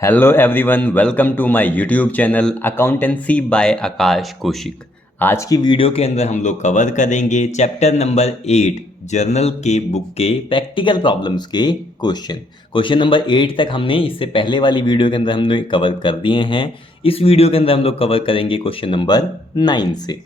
Hello everyone, welcome to my YouTube channel accountancy by Akash Kaushik. आज की video के अंदर हम लोग कवर करेंगे चैप्टर नंबर 8 जर्नल के बुक के प्रैक्टिकल प्रॉब्लम्स के क्वेश्चन नंबर 8 तक हमने इससे पहले वाली वीडियो के अंदर हम लोग कवर कर दिए हैं। इस वीडियो के अंदर हम लोग कवर करेंगे क्वेश्चन नंबर 9 से।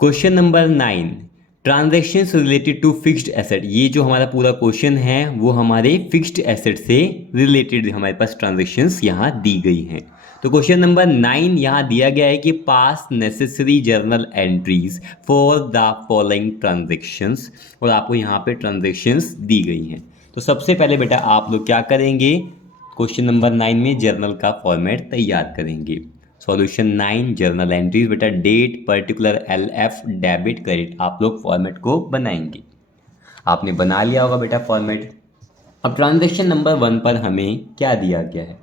Question number 9, transactions related to fixed asset. ये जो हमारा पूरा क्वेश्चन है वो हमारे फिक्स्ड एसेट से रिलेटेड हमारे पास ट्रांजैक्शंस यहाँ दी गई हैं। तो क्वेश्चन नंबर 9 यहाँ दिया गया है कि पास necessary journal entries for the following transactions, और आपको यहाँ पे ट्रांजैक्शंस दी गई हैं। तो सबसे पहले बेटा आप लोग क्या करेंगे, क्वेश्चन नंबर 9 में जर्नल का फॉर्मेट तैयार करेंगे। सॉल्यूशन 9 जर्नल एंट्रीज, बेटा date, particular, LF, debit, credit, आप लोग फॉर्मेट को बनाएंगे। आपने बना लिया होगा बेटा फॉर्मेट। अब ट्रांजैक्शन नंबर 1 पर हमें क्या दिया गया है।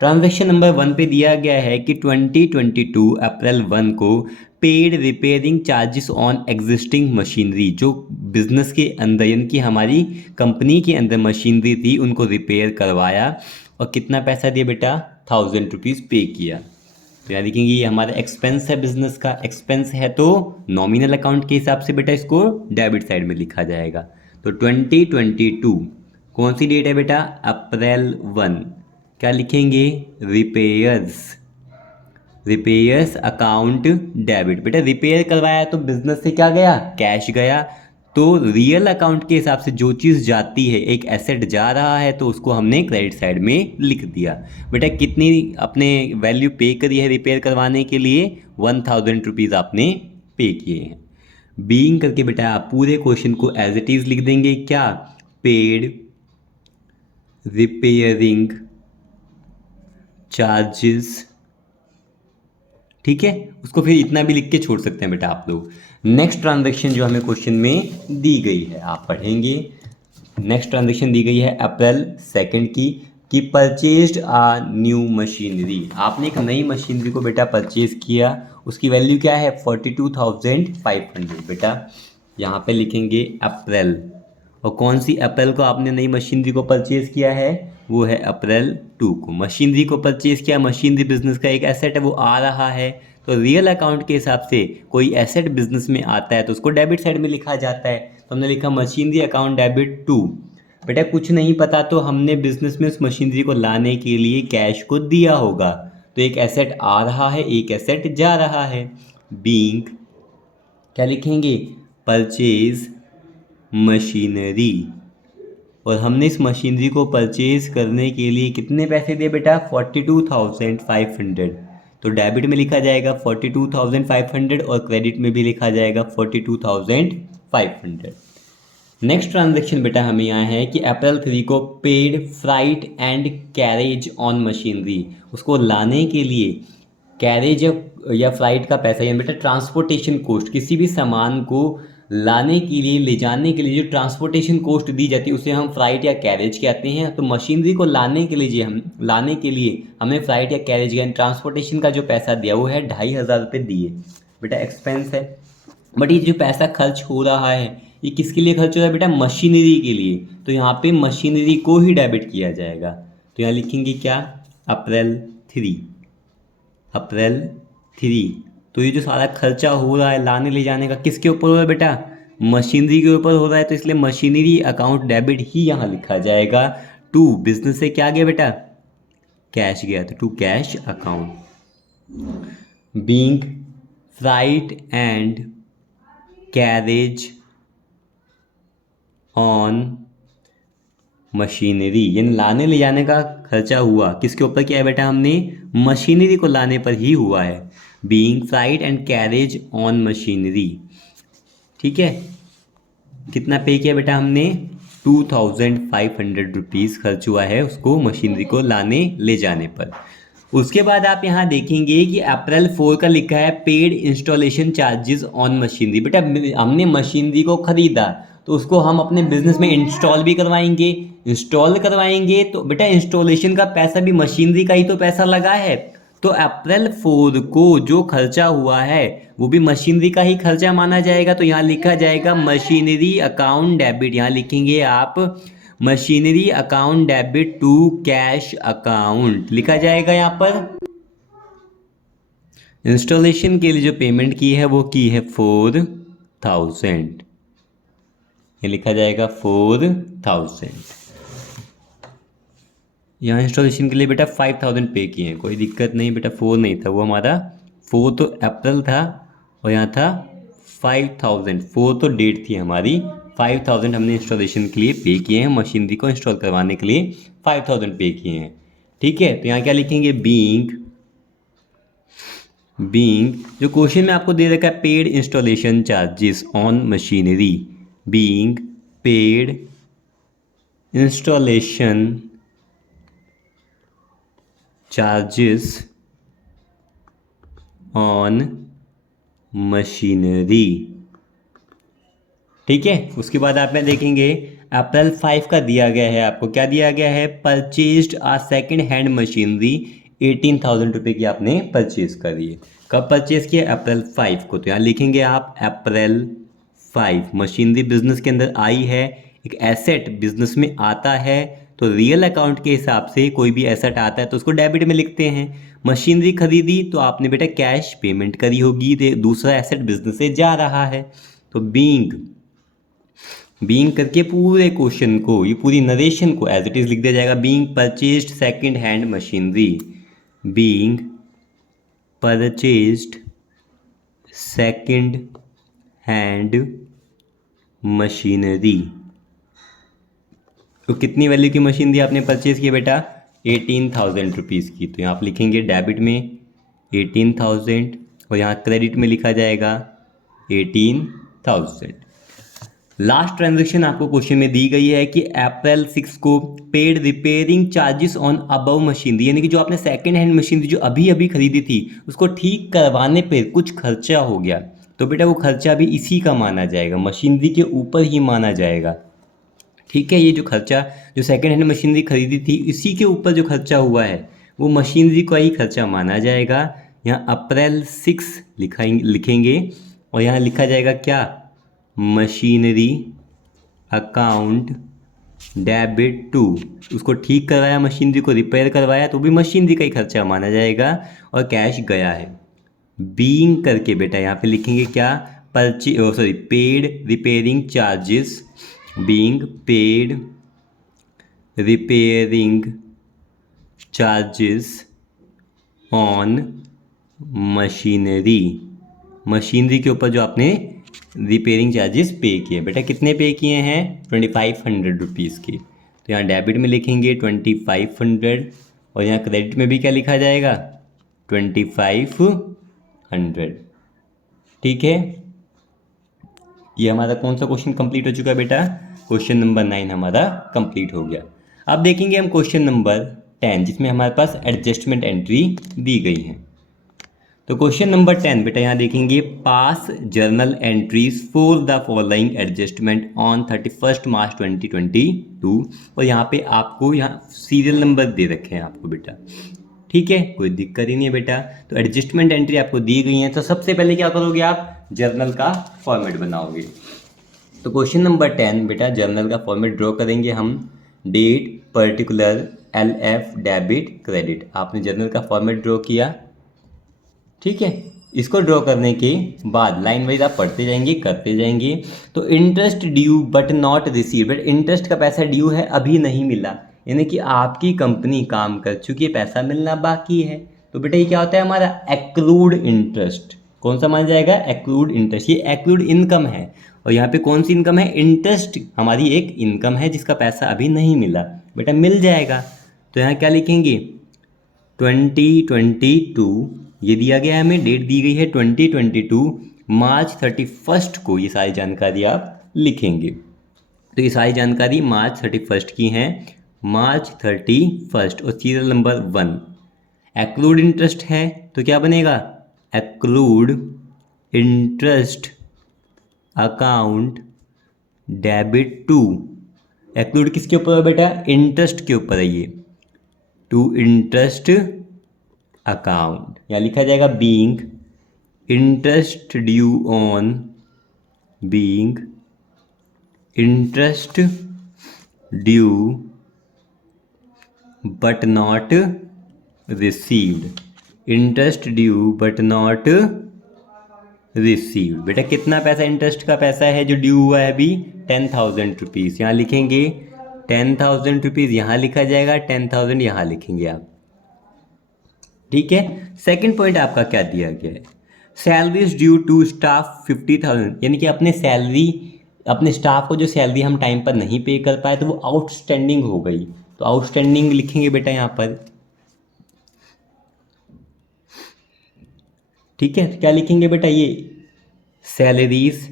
ट्रांजैक्शन नंबर 1 पे दिया गया है कि 2022 अप्रैल 1 को paid repairing charges on existing machinery. जो बिजनेस के अंदर यानी कि हमारी कंपनी के अंदर मशीनरी थी उनको रिपेयर करवाया, और कितना पैसा दिया बेटा, 1000 रुपीज़ पे किया। तो यहाँ देखेंगे ये हमारा एक्सपेंस है, बिजनेस का एक्सपेंस है, तो नॉमिनल अकाउंट के हिसाब से बेटा इसको डेबिट साइड में लिखा जाएगा। तो 2022 कौन सी डेट है बेटा, अप्रैल 1, क्या लिखेंगे, रिपेयर्स अकाउंट डेबिट। बेटा रिपेयर करवाया तो बिजनेस से क्या गया, कैश गया। तो रियल अकाउंट के हिसाब से जो चीज़ जाती है, एक एसेट जा रहा है तो उसको हमने क्रेडिट साइड में लिख दिया। बेटा कितनी अपने वैल्यू पे करी है रिपेयर करवाने के लिए, 1000 रुपीज़ आपने पे किए हैं। बीइंग करके बेटा आप पूरे क्वेश्चन को एज इट इज़ लिख देंगे, क्या, पेड रिपेयरिंग चार्जेस, ठीक है। उसको फिर इतना भी लिख के छोड़ सकते हैं बेटा आप लोग। नेक्स्ट ट्रांजैक्शन जो हमें क्वेश्चन में दी गई है आप पढ़ेंगे। नेक्स्ट ट्रांजैक्शन दी गई है अप्रैल 2 की, कि परचेज्ड आ न्यू मशीनरी। आपने एक नई मशीनरी को बेटा परचेज किया, उसकी वैल्यू क्या है, 42,500। बेटा यहाँ पे लिखेंगे अप्रैल, और कौन सी अप्रैल को आपने नई मशीनरी को परचेज किया है, वो है अप्रैल 2 को। मशीनरी को परचेज किया, मशीनरी बिजनेस का एक एसेट है, वो आ रहा है। तो रियल अकाउंट के हिसाब से कोई एसेट बिजनेस में आता है तो उसको डेबिट साइड में लिखा जाता है। तो हमने लिखा मशीनरी अकाउंट डेबिट 2। बेटा कुछ नहीं पता तो हमने बिजनेस में उस मशीनरी को लाने के लिए कैश को दिया होगा। तो एक एसेट आ रहा है, एक एसेट जा रहा है। बीइंग क्या लिखेंगे, परचेज मशीनरी, और हमने इस मशीनरी को परचेज करने के लिए कितने पैसे दिए बेटा, 42,500। तो डेबिट में लिखा जाएगा 42,500 और क्रेडिट में भी लिखा जाएगा 42,500। नेक्स्ट ट्रांजैक्शन बेटा हमें यहाँ है कि अप्रैल 3 को paid freight and carriage on machinery. उसको लाने के लिए कैरेज या फ्लाइट का पैसा, यानी बेटा ट्रांसपोर्टेशन कॉस्ट, किसी भी सामान को लाने के लिए, ले जाने के लिए जो ट्रांसपोर्टेशन कॉस्ट दी जाती है उसे हम फ्लाइट या कैरेज कहते हैं। तो मशीनरी को लाने के लिए हमने फ्लाइट या कैरेज यानी ट्रांसपोर्टेशन का जो पैसा दिया वो है 2500 दिए। बेटा एक्सपेंस है, बट ये जो पैसा खर्च हो रहा है ये किसके लिए खर्च हो रहा है बेटा, मशीनरी के लिए। तो यहाँ पे मशीनरी को ही डेबिट किया जाएगा। तो यहाँ लिखेंगे क्या, अप्रैल 3। तो ये जो सारा खर्चा हो रहा है लाने ले जाने का किसके ऊपर हो रहा है बेटा, मशीनरी के ऊपर हो रहा है। तो इसलिए मशीनरी अकाउंट डेबिट ही यहाँ लिखा जाएगा। टू बिजनेस से क्या गया बेटा, कैश गया, तो to cash account. Being freight and carriage on machinery, यानी लाने ले जाने का खर्चा हुआ किसके ऊपर किया है बेटा, हमने मशीनरी को लाने पर ही हुआ है। Being freight and carriage on machinery, ठीक है। कितना पे किया बेटा हमने, 2,500 रुपीज़ खर्च हुआ है उसको मशीनरी को लाने ले जाने पर। उसके बाद आप यहाँ देखेंगे कि अप्रैल 4 का लिखा है paid installation charges on machinery. बेटा हमने मशीनरी को खरीदा तो उसको हम अपने बिजनेस में इंस्टॉल भी करवाएंगे, इंस्टॉल करवाएंगे तो बेटा इंस्टॉलेशन का पैसा भी मशीनरी का ही तो पैसा लगा है, तो अप्रैल 4 को जो खर्चा हुआ है वो भी मशीनरी का ही खर्चा माना जाएगा। तो यहाँ लिखा जाएगा मशीनरी अकाउंट डेबिट, यहाँ लिखेंगे आप machinery account debit to cash account लिखा जाएगा। यहाँ पर इंस्टॉलेशन के लिए जो पेमेंट की है वो की है 4000, ये लिखा जाएगा 4000। यहाँ इंस्टॉलेशन के लिए बेटा 5000 पे किए हैं, कोई दिक्कत नहीं बेटा, 4 नहीं था वो हमारा, 4 तो अप्रैल था और यहाँ था 5000, 4 तो डेट थी हमारी, 5000 हमने इंस्टॉलेशन के लिए पे किए हैं, मशीनरी को इंस्टॉल करवाने के लिए 5000 पे किए हैं। ठीक है, तो यहाँ क्या लिखेंगे, बीइंग जो क्वेश्चन में आपको दे रखा है paid installation charges on machinery, being paid installation charges on machinery. ठीक है, उसके बाद आप में देखेंगे अप्रैल 5 का दिया गया है, आपको क्या दिया गया है, परचेज्ड आ सेकेंड हैंड मशीनरी 18,000 रुपये की आपने परचेज करी है। कब परचेज किया, अप्रैल 5 को। तो यहाँ लिखेंगे आप अप्रैल 5, मशीनरी बिजनेस के अंदर आई है, एक एसेट बिजनेस में आता है तो रियल अकाउंट के हिसाब से कोई भी एसेट आता है तो उसको डेबिट में लिखते हैं। मशीनरी खरीदी तो आपने बेटा कैश पेमेंट करी होगी, तो दूसरा एसेट बिजनेस से जा रहा है। तो बीइंग करके पूरे क्वेश्चन को, ये पूरी नरेशन को एज इट इज लिख दिया जाएगा, being purchased second hand machinery, being purchased second hand machinery. तो कितनी वैल्यू की मशीनरी आपने परचेज की बेटा, 18,000 रुपीज़ की। तो यहाँ आप लिखेंगे डेबिट में 18,000 और यहाँ क्रेडिट में लिखा जाएगा 18,000। लास्ट ट्रांजेक्शन आपको क्वेश्चन में दी गई है कि अप्रैल 6 को paid repairing charges on above machinery, यानी कि जो आपने सेकेंड हैंड मशीनरी जो अभी अभी खरीदी थी उसको ठीक करवाने पे कुछ खर्चा हो गया, तो बेटा वो खर्चा भी इसी का माना जाएगा, मशीनरी के ऊपर ही माना जाएगा। ठीक है, ये जो खर्चा जो सेकेंड हैंड मशीनरी खरीदी थी इसी के ऊपर जो खर्चा हुआ है वो मशीनरी का ही खर्चा माना जाएगा। यहाँ अप्रैल 6 लिखेंगे और यहाँ लिखा जाएगा क्या, मशीनरी अकाउंट डेबिट टू, उसको ठीक करवाया, मशीनरी को रिपेयर करवाया तो भी मशीनरी का ही खर्चा माना जाएगा और कैश गया है। बीइंग करके बेटा यहाँ पे लिखेंगे क्या, paid repairing charges, being paid repairing charges on machinery, machinery के ऊपर जो आपने रिपेयरिंग चार्जेस पे किए, बेटा कितने पे किए हैं, 2500 रुपीज़ की। तो यहाँ डेबिट में लिखेंगे 2500 और यहाँ क्रेडिट में भी क्या लिखा जाएगा, 2500। ठीक है, ये हमारा कौन सा क्वेश्चन कंप्लीट हो चुका है बेटा, क्वेश्चन नंबर 9 हमारा कंप्लीट हो गया। अब देखेंगे हम क्वेश्चन नंबर 10 जिसमें हमारे पास एडजस्टमेंट एंट्री दी गई है। तो क्वेश्चन नंबर 10 बेटा यहाँ देखेंगे, पास journal entries for the following adjustment on 31 मार्च 2022, और यहाँ पे आपको यहाँ सीरियल नंबर दे रखे हैं आपको बेटा। ठीक है, कोई दिक्कत ही नहीं है बेटा। तो एडजस्टमेंट एंट्री आपको दी गई है, तो सबसे पहले क्या करोगे आप, जर्नल का फॉर्मेट बनाओगे। तो क्वेश्चन नंबर 10 बेटा जर्नल का फॉर्मेट ड्रॉ करेंगे हम, date particular LF debit credit, आपने जर्नल का फॉर्मेट ड्रॉ किया। ठीक है, इसको ड्रॉ करने के बाद लाइन वाइज आप पढ़ते जाएंगे करते जाएंगे। तो interest due but not receive, but interest का पैसा ड्यू है अभी नहीं मिला, यानी कि आपकी कंपनी काम कर चुकी है, पैसा मिलना बाकी है। तो बेटा ये क्या होता है हमारा एक्रूड इंटरेस्ट, कौन सा माना जाएगा, एक्रूड इंटरेस्ट। ये एक्रूड इनकम है और यहाँ पे कौन सी इनकम है, इंटरेस्ट हमारी एक इनकम है जिसका पैसा अभी नहीं मिला, बेटा मिल जाएगा। तो यहाँ क्या लिखेंगे, 2022, ये दिया गया है हमें, डेट दी गई है 2022 मार्च 31 को, ये सारी जानकारी आप लिखेंगे। तो ये सारी जानकारी मार्च 31 की हैं, मार्च 31 और सीरियल नंबर 1। एक्रूड इंटरेस्ट है तो क्या बनेगा, accrued interest account debit to accrued किसके ऊपर है बेटा, इंटरेस्ट के ऊपर है ये, टू इंटरेस्ट अकाउंट, यहाँ लिखा जाएगा being interest due on, being interest due but not received, interest due but not received. बेटा कितना पैसा इंटरेस्ट का पैसा है जो ड्यू हुआ है अभी, 10,000 रुपीज़, यहाँ लिखेंगे 10,000 रुपीज़, यहाँ लिखा जाएगा 10,000 यहाँ लिखेंगे आप। ठीक है, सेकंड पॉइंट आपका क्या दिया गया है, सैलरीज ड्यू टू स्टाफ 50,000, यानी कि अपने सैलरी, अपने स्टाफ को जो सैलरी हम टाइम पर नहीं पे कर पाए तो वो आउटस्टैंडिंग हो गई, तो आउटस्टैंडिंग लिखेंगे बेटा यहाँ पर। ठीक है, तो क्या लिखेंगे बेटा, ये सैलरीज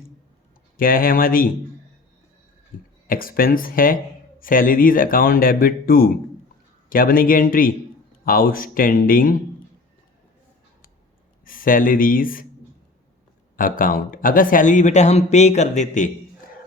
क्या है हमारी, एक्सपेंस है, सैलरीज अकाउंट डेबिट टू, क्या बनेगी एंट्री, आउटस्टैंडिंग सैलरीज अकाउंट। अगर सैलरी बेटा हम पे कर देते,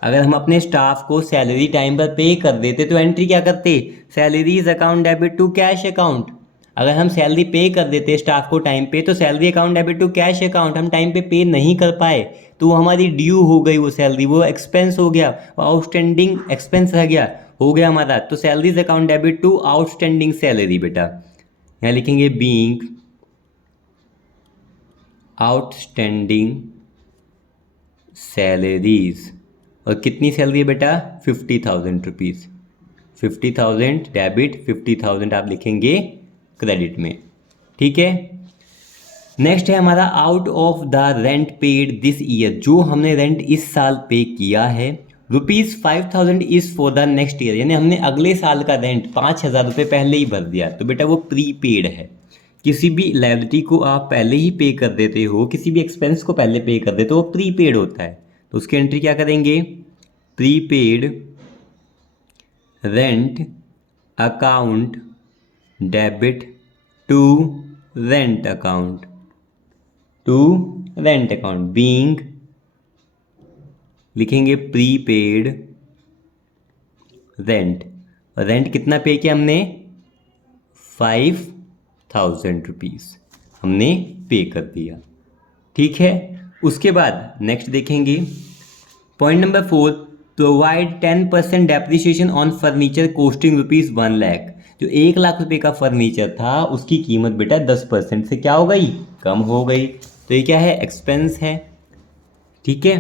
अगर हम अपने स्टाफ को सैलरी टाइम पर पे कर देते तो एंट्री क्या करते, salaries account debit to cash account. अगर हम सैलरी पे कर देते स्टाफ को टाइम पे तो salary account debit to cash account, हम टाइम पे नहीं कर पाए तो वो हमारी ड्यू हो गई, वो सैलरी, वो एक्सपेंस हो गया, वो आउटस्टैंडिंग एक्सपेंस रह गया, हो गया हमारा, तो salaries account debit to outstanding salary बेटा, यहाँ लिखेंगे बीइंग आउटस्टैंडिंग सैलरीज, और कितनी सैलरी है बेटा, 50,000 रुपीज़, 50,000 डेबिट, 50,000 आप लिखेंगे क्रेडिट में। ठीक है, नेक्स्ट है हमारा out of the rent paid this year, जो हमने रेंट इस साल पे किया है, ₹5,000 is for the next year, यानी हमने अगले साल का रेंट 5,000 रुपये पहले ही भर दिया, तो बेटा वो प्री पेड है। किसी भी लायबिलिटी को आप पहले ही पे कर देते हो, किसी भी एक्सपेंस को पहले पे कर देते हो, वो प्री पेड होता है, तो उसकी एंट्री क्या करेंगे, prepaid rent account debit to rent account, to rent account, being लिखेंगे प्री पेड रेंट, रेंट कितना पे किया हमने, 5,000 रुपीज़ हमने पे कर दिया। ठीक है, उसके बाद नेक्स्ट देखेंगे point number 4, provide 10% depreciation on furniture costing ₹1 lakh, जो 1 लाख रुपए का फर्नीचर था उसकी कीमत बेटा 10% से क्या हो गई, कम हो गई, तो ये क्या है, एक्सपेंस है। ठीक है,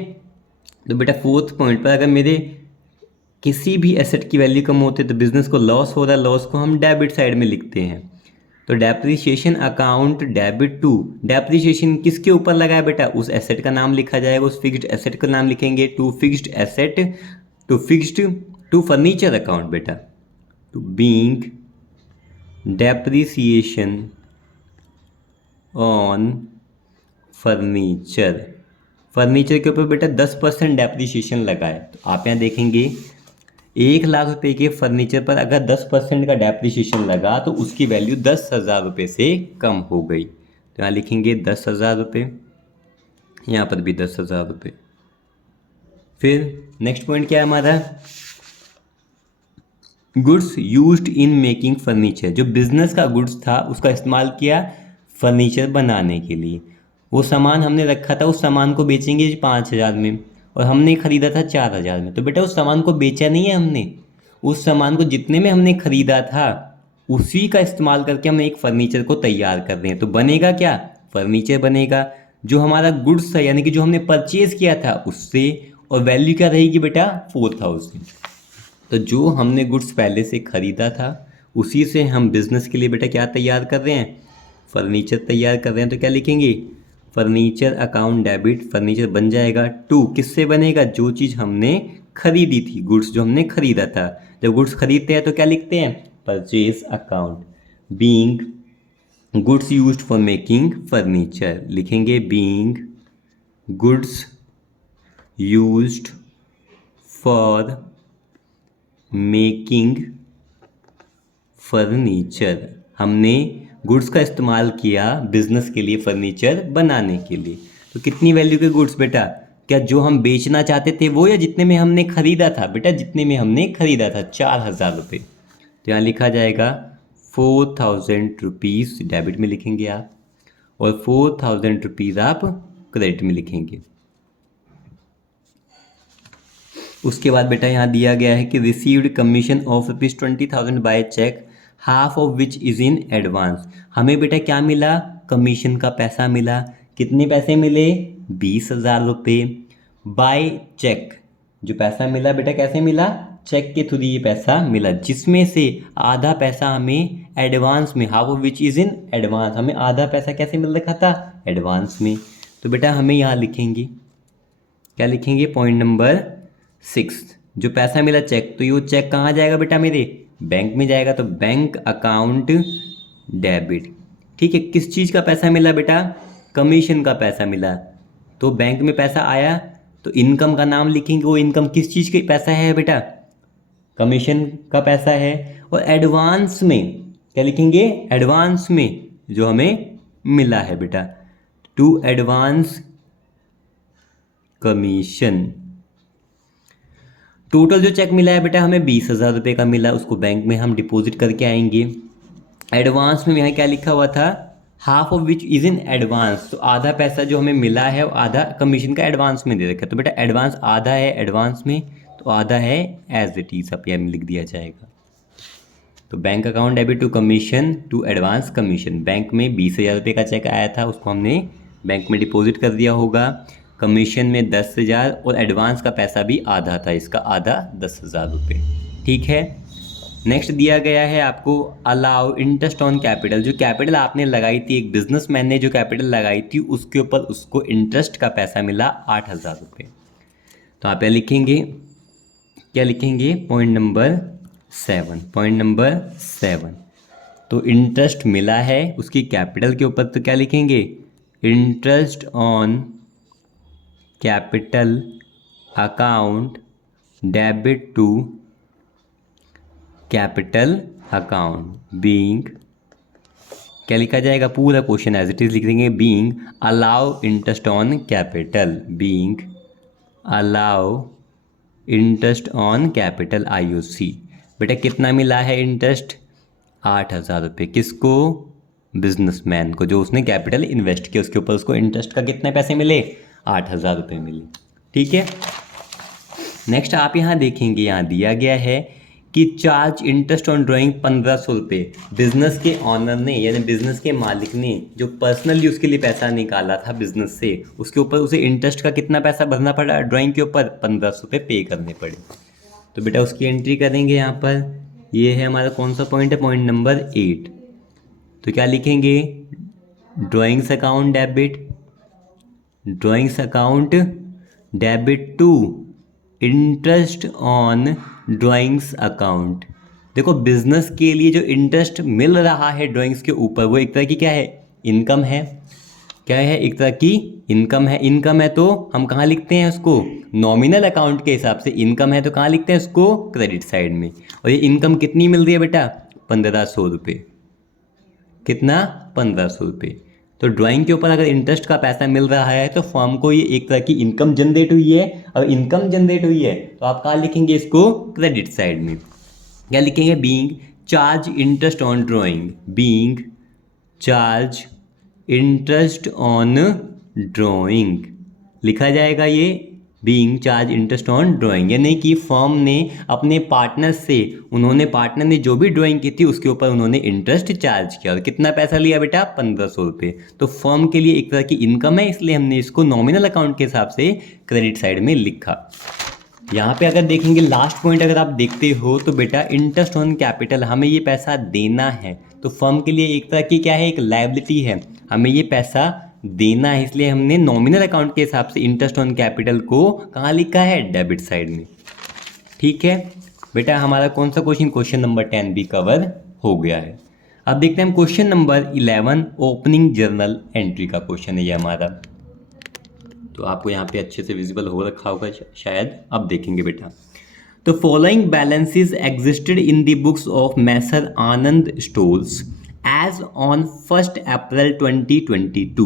तो बेटा फोर्थ पॉइंट पर अगर मेरे किसी भी एसेट की वैल्यू कम होती है तो बिजनेस को लॉस हो रहा है, लॉस को हम डेबिट साइड में लिखते हैं, तो depreciation account debit to, depreciation किसके ऊपर लगा है बेटा, उस एसेट का नाम लिखा जाएगा, उस फिक्स्ड एसेट का नाम लिखेंगे, to fixed asset, to fixed to furniture account बेटा, to being depreciation on furniture, furniture के ऊपर बेटा 10% डेप्रिसिएशन लगा है, तो आप यहाँ देखेंगे 1 लाख रुपए के फर्नीचर पर अगर 10% का डेप्रिसिएशन लगा तो उसकी वैल्यू 10,000 रुपये से कम हो गई, तो यहाँ लिखेंगे 10,000 रुपये, यहाँ पर भी 10,000 रुपये। फिर नेक्स्ट पॉइंट क्या है हमारा, goods used in making furniture, जो बिजनेस का गुड्स था उसका इस्तेमाल किया फर्नीचर बनाने के लिए, वो सामान हमने रखा था, उस सामान को बेचेंगे 5,000 में और हमने ख़रीदा था 4,000 में, तो बेटा उस सामान को बेचा नहीं है हमने, उस सामान को जितने में हमने ख़रीदा था उसी का इस्तेमाल करके हम एक फ़र्नीचर को तैयार कर रहे हैं, तो बनेगा क्या, फर्नीचर बनेगा। जो हमारा गुड्स था यानी कि जो हमने परचेज़ किया था उससे, और वैल्यू क्या रहेगी बेटा 4,000, तो जो हमने गुड्स पहले से ख़रीदा था उसी से हम बिज़नेस के लिए बेटा क्या तैयार कर रहे हैं, फर्नीचर तैयार कर रहे हैं, तो क्या लिखेंगे, फर्नीचर अकाउंट डेबिट, फर्नीचर बन जाएगा, टू किससे बनेगा, जो चीज़ हमने खरीदी थी, गुड्स जो हमने खरीदा था, जब गुड्स खरीदते हैं तो क्या लिखते हैं, purchase account, being goods used for making furniture, लिखेंगे being goods used for making furniture, हमने गुड्स का इस्तेमाल किया बिजनेस के लिए फर्नीचर बनाने के लिए, तो कितनी वैल्यू के गुड्स बेटा क्या जो हम बेचना चाहते थे वो, या जितने में हमने खरीदा था? बेटा जितने में हमने खरीदा था, 4,000 रुपये। तो यहाँ लिखा जाएगा 4,000 रुपीज़ डेबिट में लिखेंगे आप, और 4,000 रुपीज़ आप क्रेडिट में लिखेंगे। उसके बाद बेटा यहाँ दिया गया है कि received commission of ₹20,000 by cheque, half of which is in advance. हमें बेटा क्या मिला? कमीशन का पैसा मिला। कितने पैसे मिले? 20,000 रुपये। बाय चेक जो पैसा मिला बेटा कैसे मिला? चेक के थ्रू ये पैसा मिला, जिसमें से आधा पैसा हमें एडवांस में, half of which is in advance, हमें आधा पैसा कैसे मिल रखा था? एडवांस में। तो बेटा हमें यहाँ लिखेंगे, क्या लिखेंगे? पॉइंट नंबर 6, जो पैसा मिला चेक, तो ये चेक कहाँ जाएगा बेटा? मेरे बैंक में जाएगा। तो बैंक अकाउंट डेबिट। ठीक है, किस चीज़ का पैसा मिला बेटा? कमीशन का पैसा मिला। तो बैंक में पैसा आया तो इनकम का नाम लिखेंगे। वो इनकम किस चीज़ का पैसा है बेटा? कमीशन का पैसा है। और एडवांस में क्या लिखेंगे? एडवांस में जो हमें मिला है बेटा, टू एडवांस कमीशन। टोटल जो चेक मिला है बेटा हमें 20,000 रुपये का मिला, उसको बैंक में हम डिपॉजिट करके आएंगे। एडवांस में यहाँ क्या लिखा हुआ था? Half of which is in advance. तो आधा पैसा जो हमें मिला है वो आधा कमीशन का एडवांस में दे रखा है। तो बेटा एडवांस आधा है एडवांस में, तो आधा है एज इट इज अब में लिख दिया जाएगा। तो bank account debit to commission to advance commission. Bank में 20,000 रुपये का चेक आया था, उसको हमने बैंक में डिपॉजिट कर दिया होगा। कमीशन में 10,000 और एडवांस का पैसा भी आधा था, इसका आधा 10,000 रुपये। ठीक है, नेक्स्ट दिया गया है आपको अलाउ इंटरेस्ट ऑन कैपिटल। जो कैपिटल आपने लगाई थी, एक बिजनेसमैन ने जो कैपिटल लगाई थी उसके ऊपर उसको इंटरेस्ट का पैसा मिला 8,000 रुपये। तो आप लिखेंगे, क्या लिखेंगे? Point number 7। पॉइंट नंबर 7, तो इंटरेस्ट मिला है उसकी कैपिटल के ऊपर, तो क्या लिखेंगे? Interest on capital account debit to capital account being, क्या लिखा जाएगा? पूरा क्वेश्चन एज इट इज लिख देंगे। Being allow interest on capital, being allow interest on capital IOC। बेटा कितना मिला है इंटरेस्ट? 8,000 रुपये। किसको? बिजनेसमैन को, जो उसने कैपिटल इन्वेस्ट किया उसके ऊपर उसको इंटरेस्ट का कितने पैसे मिले? 8,000 रुपये मिले। ठीक है, नेक्स्ट आप यहाँ देखेंगे, यहाँ दिया गया है कि चार्ज इंटरेस्ट ऑन ड्राइंग 1,500 रुपये। बिजनेस के ऑनर ने यानी बिजनेस के मालिक ने जो पर्सनली उसके लिए पैसा निकाला था बिजनेस से, उसके ऊपर उसे इंटरेस्ट का कितना पैसा भरना पड़ा? ड्राइंग के ऊपर 1,500 रुपये पे करने पड़े। तो बेटा उसकी एंट्री करेंगे यहाँ पर। ये है हमारा कौन सा पॉइंट है? Point number 8। तो क्या लिखेंगे? Drawings account debit, drawings account debit to interest on drawings account. देखो बिजनेस के लिए जो इंटरेस्ट मिल रहा है ड्राइंग्स के ऊपर, वो एक तरह की क्या है? इनकम है। क्या है? एक तरह की इनकम है। इनकम है तो हम कहाँ लिखते हैं उसको? नॉमिनल अकाउंट के हिसाब से इनकम है तो कहाँ लिखते हैं उसको? क्रेडिट साइड में। और ये इनकम कितनी मिल रही है बेटा? 1,500 रुपये। कितना? 1,500 रुपये। तो ड्राइंग के ऊपर अगर इंटरेस्ट का पैसा मिल रहा है तो फर्म को ये एक तरह की इनकम जनरेट हुई है। और इनकम जनरेट हुई है तो आप कहाँ लिखेंगे इसको? क्रेडिट साइड में। क्या लिखेंगे? Being charge interest on drawing, being charge interest on drawing लिखा जाएगा ये being charge interest on drawing, यानी कि फर्म ने अपने पार्टनर से, पार्टनर ने जो भी ड्राइंग की थी उसके ऊपर उन्होंने इंटरेस्ट चार्ज किया। और कितना पैसा लिया बेटा? 1,500 रुपये। तो फर्म के लिए एक तरह की इनकम है, इसलिए हमने इसको नॉमिनल अकाउंट के हिसाब से क्रेडिट साइड में लिखा। यहाँ पे अगर देखेंगे लास्ट पॉइंट अगर आप देखते हो तो बेटा इंटरेस्ट ऑन कैपिटल, हमें ये पैसा देना है। तो फर्म के लिए एक तरह की क्या है? एक लायबिलिटी है, हमें ये पैसा देना है, इसलिए हमने नॉमिनल अकाउंट के हिसाब से इंटरेस्ट ऑन कैपिटल को कहाँ लिखा है? डेबिट साइड में। ठीक है बेटा, हमारा कौन सा क्वेश्चन? क्वेश्चन नंबर 10 भी कवर हो गया है। अब देखते हैं हम question number 11, opening journal entry का क्वेश्चन है ये हमारा। तो आपको यहाँ पे अच्छे से विजिबल हो रखा होगा शायद। अब देखेंगे बेटा, तो following balances existed in the books of Messrs Anand stores as on 1st April 2022.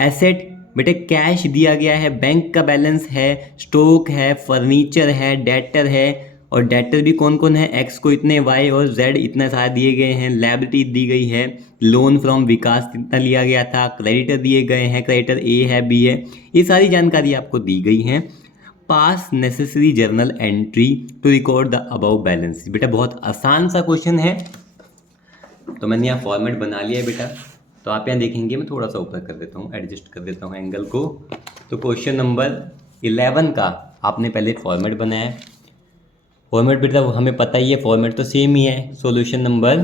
Asset बेटा कैश दिया गया है, बैंक का बैलेंस है, स्टॉक है, फर्नीचर है, डेटर है, और डेटर भी कौन कौन है, एक्स को इतने, वाई और जेड इतना सारा दिए गए हैं, लायबिलिटी दी गई है, लोन फ्रॉम विकास कितना लिया गया था, क्रेडिटर दिए गए हैं, क्रेडिटर ए है, बी है, ये सारी जानकारी आपको दी गई है। Pass necessary journal entry to record the above balance. बेटा बहुत आसान सा क्वेश्चन है, तो मैंने यहाँ फॉर्मेट बना लिया है बेटा। तो आप यहाँ देखेंगे, मैं थोड़ा सा ऊपर कर देता हूँ, एडजस्ट कर देता हूँ एंगल को। तो क्वेश्चन नंबर 11 का आपने पहले फॉर्मेट बनाया है। फॉर्मेट बेटा हमें पता ही है, फॉर्मेट तो सेम ही है। Solution number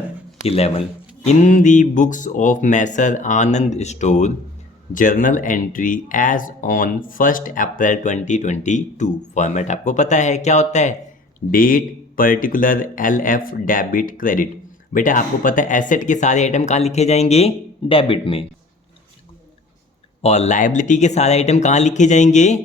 11, in the books of Messrs Anand store journal entry as on 1 April 2022। फॉर्मेट आपको पता है क्या होता है, date, particular, LF, debit, credit. बेटा आपको पता है एसेट के सारे आइटम कहाँ लिखे जाएंगे, डेबिट में, और लायबिलिटी के सारे आइटम कहाँ लिखे जाएंगे,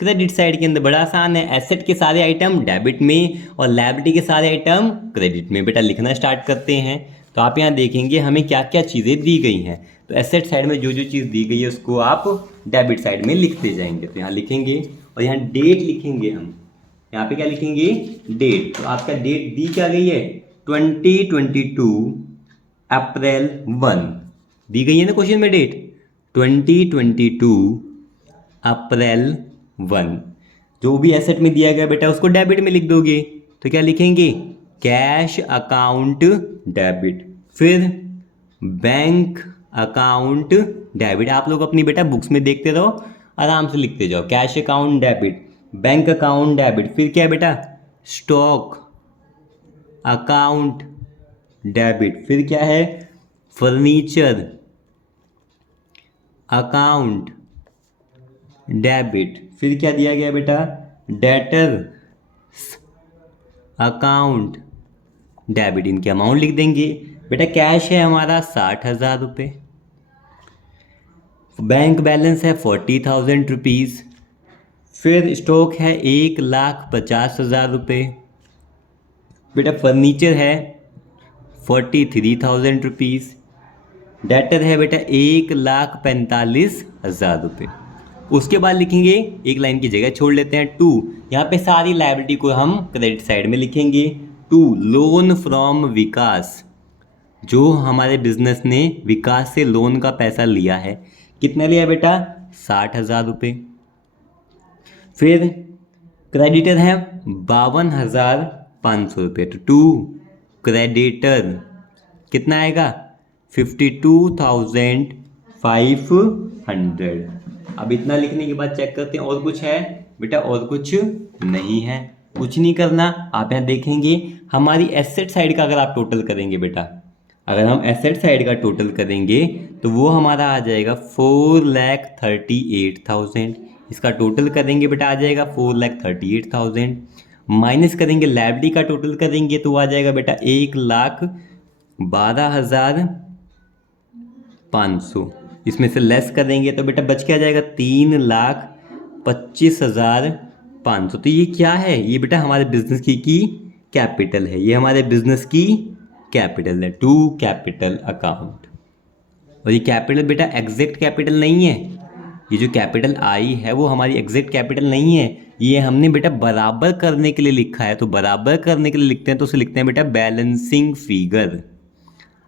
क्रेडिट साइड के अंदर। बड़ा आसान है, एसेट के सारे आइटम डेबिट में और लायबिलिटी के सारे आइटम क्रेडिट में। बेटा लिखना स्टार्ट करते हैं। तो आप यहाँ देखेंगे हमें क्या क्या चीज़ें दी गई हैं। तो एसेट साइड में जो जो चीज़ दी गई है उसको आप डेबिट साइड में लिखते जाएंगे। तो यहाँ लिखेंगे और यहाँ डेट लिखेंगे हम। यहाँ पे क्या लिखेंगे, डेट। तो आपका डेट दी क्या गई है, 2022 अप्रैल 1 दी गई है ना क्वेश्चन में डेट, 2022 अप्रैल 1। जो भी एसेट में दिया गया बेटा उसको डेबिट में लिख दोगे। तो क्या लिखेंगे, कैश अकाउंट डेबिट, फिर बैंक अकाउंट डेबिट। आप लोग अपनी बेटा बुक्स में देखते रहो, आराम से लिखते जाओ, cash account debit, bank account debit, फिर क्या है बेटा, स्टॉक अकाउंट डेबिट, फिर क्या है, फर्नीचर अकाउंट डेबिट, फिर क्या दिया गया बेटा, डेटर अकाउंट डेबिट। इनके अमाउंट लिख देंगे। बेटा कैश है हमारा 60,000 रुपये, बैंक बैलेंस है 40,000 रुपीज़, फिर स्टॉक है 1,50,000 रुपये, बेटा फर्नीचर है 43,000 रुपीज़, डेटर है बेटा 1,45,000 रुपये। उसके बाद लिखेंगे, एक लाइन की जगह छोड़ लेते हैं 2, यहाँ पे सारी लायबिलिटी को हम क्रेडिट साइड में लिखेंगे। 2, लोन फ्रॉम विकास, जो हमारे बिजनेस ने विकास से लोन का पैसा लिया है, कितना लिया बेटा, 60,000 रुपये। फिर क्रेडिटर है 52,500 रुपये। तो 2 क्रेडिटर कितना आएगा, 52,500। अब इतना लिखने के बाद चेक करते हैं और कुछ है बेटा, और कुछ नहीं है, कुछ नहीं करना। आप यहाँ देखेंगे हमारी एसेट साइड का अगर आप टोटल करेंगे बेटा, अगर हम एसेट साइड का टोटल करेंगे तो वो हमारा आ जाएगा 4,38,000। इसका टोटल करेंगे बेटा आ जाएगा 4,38,000, माइनस करेंगे लायबिलिटी का टोटल करेंगे तो आ जाएगा बेटा 1,12,500। इसमें से लेस करेंगे तो बेटा बच क्या जाएगा, 3,25,500। तो ये क्या है, ये बेटा हमारे बिजनेस की कैपिटल है, ये हमारे बिजनेस की कैपिटल है, टू कैपिटल अकाउंट। और ये कैपिटल बेटा एग्जैक्ट कैपिटल नहीं है, ये जो कैपिटल आई है वो हमारी एग्जैक्ट कैपिटल नहीं है, ये हमने बेटा बराबर करने के लिए लिखा है। तो बराबर करने के लिए लिखते हैं तो उसे लिखते हैं बेटा बैलेंसिंग फिगर।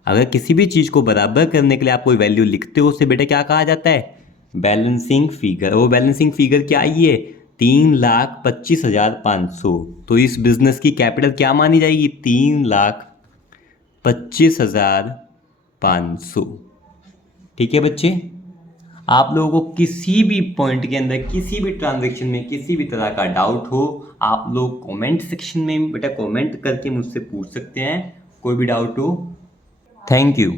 अगर किसी भी चीज़ को बराबर करने के लिए आप कोई वैल्यू लिखते हो उसे बेटा क्या कहा जाता है, बैलेंसिंग फिगर। वो बैलेंसिंग फिगर क्या आई है, 3,25,500। तो इस बिजनेस की कैपिटल क्या मानी जाएगी, 3,25,500। ठीक है बच्चे, आप लोगों को किसी भी पॉइंट के अंदर, किसी भी ट्रांजैक्शन में, किसी भी तरह का डाउट हो, आप लोग कमेंट सेक्शन में बेटा कमेंट करके मुझसे पूछ सकते हैं, कोई भी डाउट हो। Thank you.